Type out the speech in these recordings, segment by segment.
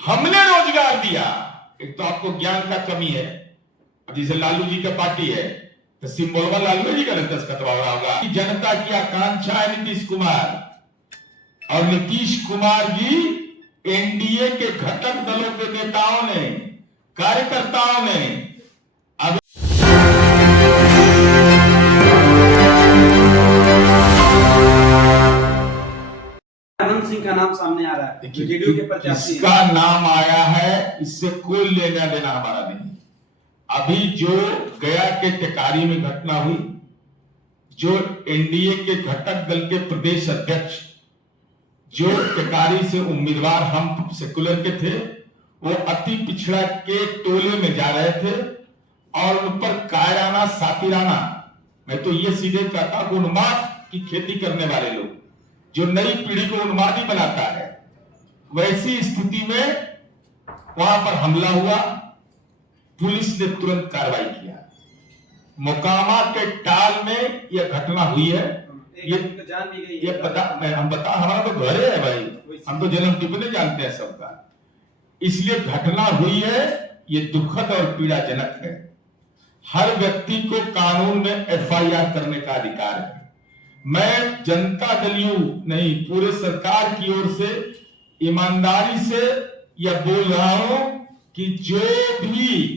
हमने रोजगार दिया। एक तो आपको ज्ञान का कमी है। अब जैसे लालू जी का पार्टी है तो सिंबल लालू जी का दस्तखत वाला होगा। जनता की आकांक्षा है नीतीश कुमार, और नीतीश कुमार जी एनडीए के घटक दलों के नेताओं ने, कार्यकर्ताओं ने आनंद सिंह का नाम सामने आ रहा है, जेडीयू के प्रत्याशी इसका नाम आया है, इससे कोई लेना देना हमारा नहीं। अभी जो गया के टेकारी में घटना हुई, जो एनडीए के घटक दल के प्रदेश अध्यक्ष जो टेकारी से उम्मीदवार हम सेकुलर के थे, वो अति पिछड़ा के टोले में जा रहे थे और उन पर कायराना सातिराना, मैं तो ये सीधे कहता हूं, उन्माद की खेती करने वाले लोग जो नई पीढ़ी को उन्मादी बनाता है, वैसी स्थिति में वहां पर हमला हुआ। पुलिस ने तुरंत कार्रवाई किया। मोकामा के टाल में यह घटना हुई है। ये जान भी गई, ये पता हम बता, हमारा तो घर है भाई, हम तो जन्म टिप्पणी जानते हैं सबका। इसलिए घटना हुई है, ये दुखद और पीड़ाजनक है। हर व्यक्ति को कानून में एफआईआर करने का अधिकार है। मैं जनता दल नहीं, पूरे सरकार की ओर से ईमानदारी से यह बोल रहा हूं कि जो भी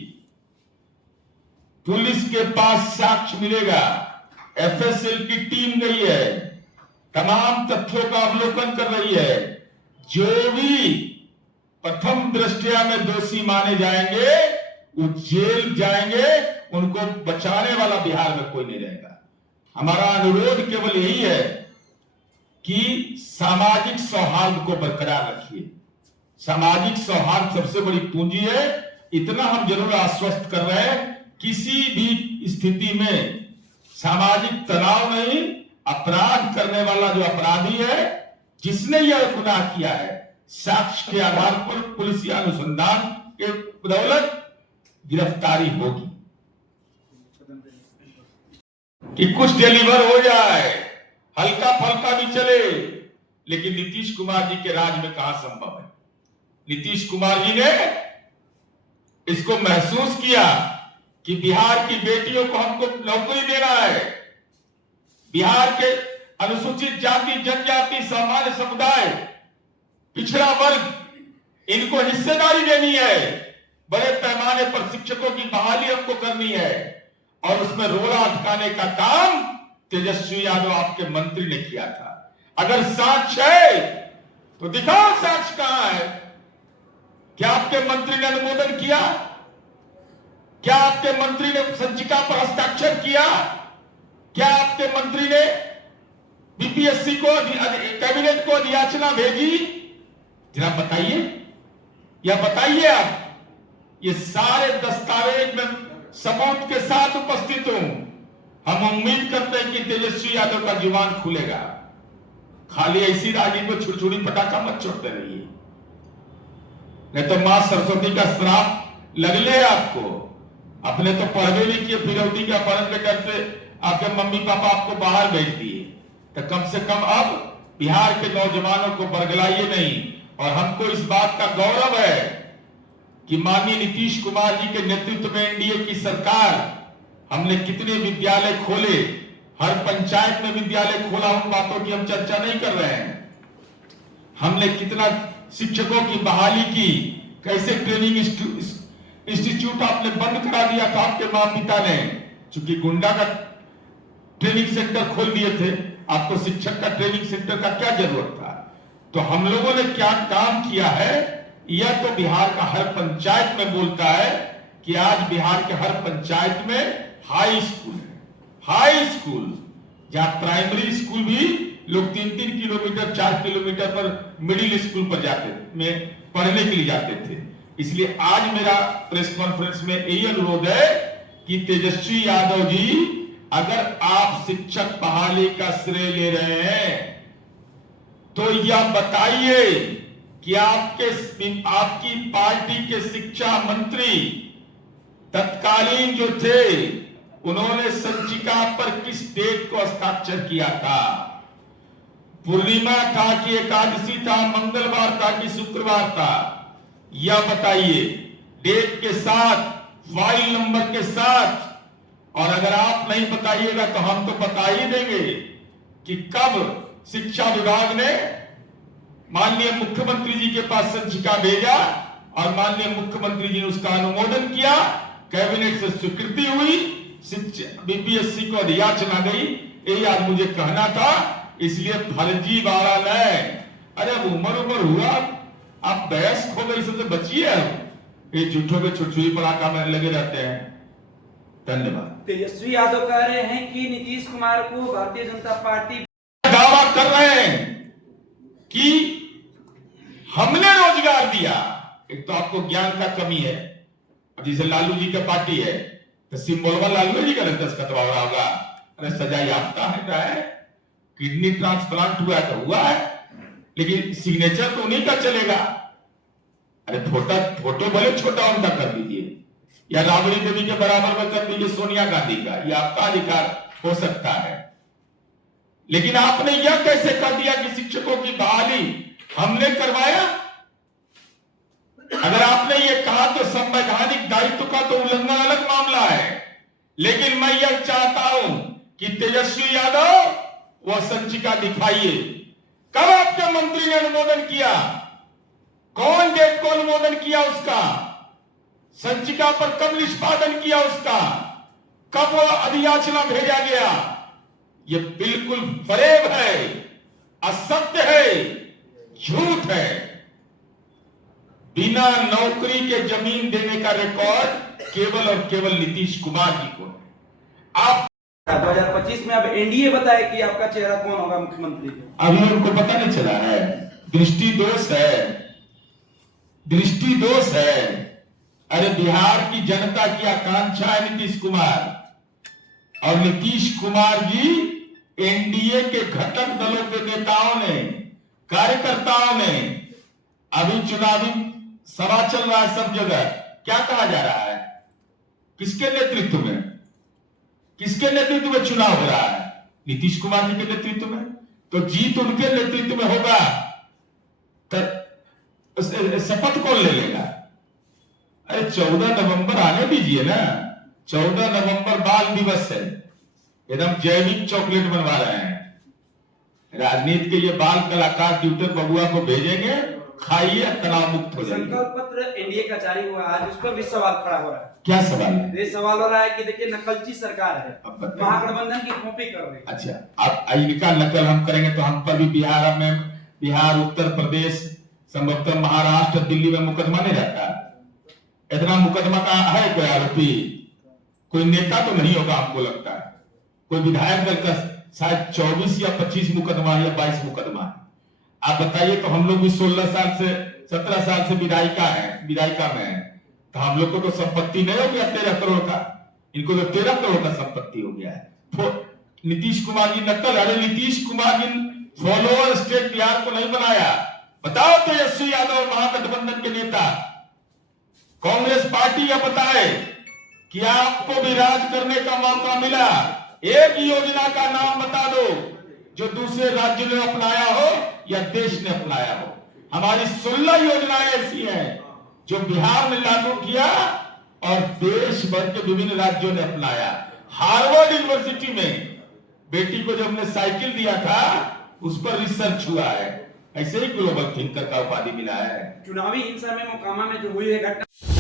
पुलिस के पास साक्ष्य मिलेगा, एफएसएल की टीम गई है, तमाम तथ्यों का अवलोकन कर रही है, जो भी प्रथम दृष्टया में दोषी माने जाएंगे वो जेल जाएंगे, उनको बचाने वाला बिहार में कोई नहीं रहेगा। हमारा अनुरोध केवल यही है कि सामाजिक सौहार्द को बरकरार रखिए। सामाजिक सौहार्द सबसे बड़ी पूंजी है। इतना हम जरूर आश्वस्त कर रहे हैं, किसी भी स्थिति में सामाजिक तनाव नहीं। अपराध करने वाला जो अपराधी है, जिसने यह गुनाह किया है, साक्ष्य के आधार पर पुलिस अनुसंधान के बदौलत गिरफ्तारी होगी। कि कुछ डिलीवर हो जाए, हल्का फल्का भी चले, लेकिन नीतीश कुमार जी के राज में कहां संभव है। नीतीश कुमार जी ने इसको महसूस किया कि बिहार की बेटियों को हमको नौकरी देना है, बिहार के अनुसूचित जाति, जनजाति, सामान्य समुदाय, पिछड़ा वर्ग, इनको हिस्सेदारी देनी है। बड़े पैमाने पर शिक्षकों की बहाली हमको करनी है, और उसमें रोड़ा अटकाने का काम तेजस्वी यादव आपके मंत्री ने किया था। अगर साक्ष्य है तो दिखाओ, साक्ष्य कहां है? क्या आपके मंत्री ने अनुमोदन किया? क्या आपके मंत्री ने संचिका पर हस्ताक्षर किया? क्या आपके मंत्री ने बीपीएससी को, कैबिनेट को अधियाचना भेजी? जरा बताइए, या बताइए आप। ये सारे दस्तावेज में सबूत के साथ उपस्थित हूं। हम उम्मीद करते हैं कि तेजस्वी यादव का जुबान खुलेगा। खाली ऐसी राजी को छुड़छुड़ी पटाखा मत छोड़ते रहिए, नहीं तो मां सरस्वती का श्राप लग ले आपको। अपने तो पढ़वे नहीं किए, फिरौती के अपहरण के डर से आपके मम्मी पापा आपको बाहर भेज दिए, तो कम से कम अब बिहार के नौजवानों को बरगलाइए नहीं। और हमको इस बात का गौरव है कि माननीय नीतीश कुमार जी के नेतृत्व में एनडीए की सरकार, हमने कितने विद्यालय खोले, हर पंचायत में विद्यालय खोला, उन बातों की हम चर्चा नहीं कर रहे हैं। हमने कितना शिक्षकों की बहाली की, कैसे ट्रेनिंग इंस्टीट्यूट आपने बंद करा दिया था आपके मां पिता ने, चूंकि गुंडा का ट्रेनिंग सेंटर खोल दिए थे, आपको शिक्षक का ट्रेनिंग सेंटर का क्या जरूरत था? तो हम लोगों ने क्या काम किया है, यह तो बिहार का हर पंचायत में बोलता है कि आज बिहार के हर पंचायत में हाई स्कूल है। हाई स्कूल, जहां प्राइमरी स्कूल भी लोग 3-3 किलोमीटर, 4 किलोमीटर पर मिडिल स्कूल पर जाते में पढ़ने के लिए जाते थे। इसलिए आज मेरा प्रेस कॉन्फ्रेंस में यही अनुरोध है कि तेजस्वी यादव जी, अगर आप शिक्षक बहाली का श्रेय ले रहे हैं तो यह बताइए कि आपकी पार्टी के शिक्षा मंत्री तत्कालीन जो थे, उन्होंने संचिका पर किस डेट को हस्ताक्षर किया था? पूर्णिमा था कि एकादशी था, मंगलवार था कि शुक्रवार था? या बताइए डेट के साथ, फाइल नंबर के साथ। और अगर आप नहीं बताइएगा तो हम तो बता ही देंगे कि कब शिक्षा विभाग ने माननीय मुख्यमंत्री जी के पास संचिका भेजा और माननीय मुख्यमंत्री जी ने उसका अनुमोदन किया, कैबिनेट से स्वीकृति हुई, बीपीएससी को अधियाचना गई। यही आज मुझे कहना था, इसलिए फर्जी वाला नहीं। अरे अब उम्र हुआ, आप बहस खो गई, सबसे बचिए। ये झूठों के छुटछुरी पड़ाका में लगे रहते हैं। धन्यवाद। तेजस्वी यादव कह रहे हैं कि नीतीश कुमार को भारतीय जनता पार्टी दावा कर रहे हैं कि हमने रोजगार दिया। एक तो आपको ज्ञान का कमी है। अब जैसे लालू जी का पार्टी है तो सिंबल लालू जी का दस्तखत वाला होगा। अरे सजा याफ्ता है, किडनी ट्रांसप्लांट हुआ है तो हुआ है, लेकिन सिग्नेचर तो उन्हीं का चलेगा। अरे फोटो भले छोटा उनका कर दीजिए या राबड़ी देवी के बराबर में कर दीजिए सोनिया गांधी का, यह आपका अधिकार हो सकता है। लेकिन आपने यह कैसे कर दिया कि शिक्षकों की बहाली हमने करवाया? अगर आपने ये कहा तो संवैधानिक दायित्व का तो उल्लंघन अलग मामला है, लेकिन मैं यह चाहता हूं कि तेजस्वी यादव वह संचिका दिखाइए। कब आपके मंत्री ने अनुमोदन किया? कौन डेट को अनुमोदन किया उसका? संचिका पर कब निष्पादन किया उसका? कब वह अधियाचना भेजा गया? यह बिल्कुल फरेब है, असत्य है, झूठ है। बिना नौकरी के जमीन देने का रिकॉर्ड केवल और केवल नीतीश कुमार जी को है। आप 2025 में अब एनडीए बताए कि आपका चेहरा कौन होगा मुख्यमंत्री? अभी उनको पता नहीं चला है। दृष्टि दोष है, दृष्टि दोष है। अरे बिहार की जनता की आकांक्षा है नीतीश कुमार, और नीतीश कुमार जी एनडीए के घटक दलों के नेताओं ने, कार्यकर्ताओं ने, अभी चुनावी सभा चल रहा है सब जगह, क्या कहा जा रहा है? किसके नेतृत्व में, किसके नेतृत्व में चुनाव हो रहा है? नीतीश कुमार जी के नेतृत्व में। तो जीत उनके नेतृत्व में होगा तो शपथ कौन ले लेगा? अरे 14 नवंबर आने दीजिए ना। 14 नवंबर बाल दिवस है, एकदम जैविक चॉकलेट बनवा रहे हैं। राजनीति के ये बाल कलाकार ट्विटर बबुआ को भेजेंगे, खाइए, तनाव मुक्त हो जाएंगे। संकल्प पत्र एनडीए का जारी हुआ आज, उस पर भी सवाल खड़ा हो रहा है। क्या सवाल है? ये सवाल हो रहा है कि देखिए नकलची सरकार है, महागठबंधन की कॉपी कर रही है। अच्छा, अब इनका नकल हम करेंगे तो हम पर भी बिहार, उत्तर प्रदेश, संभवतः महाराष्ट्र, दिल्ली में मुकदमा नहीं रहता। इतना मुकदमा का है कोई आरोपी? कोई नेता तो नहीं होगा हमको लगता है। कोई विधायक दल का शायद 24 या 25 मुकदमा या 22 मुकदमा है। आप बताइए, तो हम लोग भी 16 साल से 17 साल से विधायिका में है, तो हम लोग को तो संपत्ति नहीं हो गया 13 करोड़ का। इनको तो 13 करोड़ का संपत्ति हो गया है। तो नीतीश कुमार जी नकल। अरे नीतीश कुमार जी फॉलोअर स्टेट बिहार को नहीं बनाया। बताओ तेजस्वी यादव महागठबंधन के नेता, कांग्रेस पार्टी यह बताए कि आपको भी राज करने का मौका मिला। एक योजना का नाम बता दो जो दूसरे राज्यों ने अपनाया हो या देश ने अपनाया हो। हमारी 16 योजनाएं ऐसी हैं जो बिहार ने लागू किया और देश भर के विभिन्न राज्यों ने अपनाया। हार्वर्ड यूनिवर्सिटी में बेटी को जब हमने साइकिल दिया था, उस पर रिसर्च हुआ है। ऐसे ही ग्लोबल थिंकर का उपाधि मिला है। चुनावी हिंसा में मोकामा में जो हुई है घटना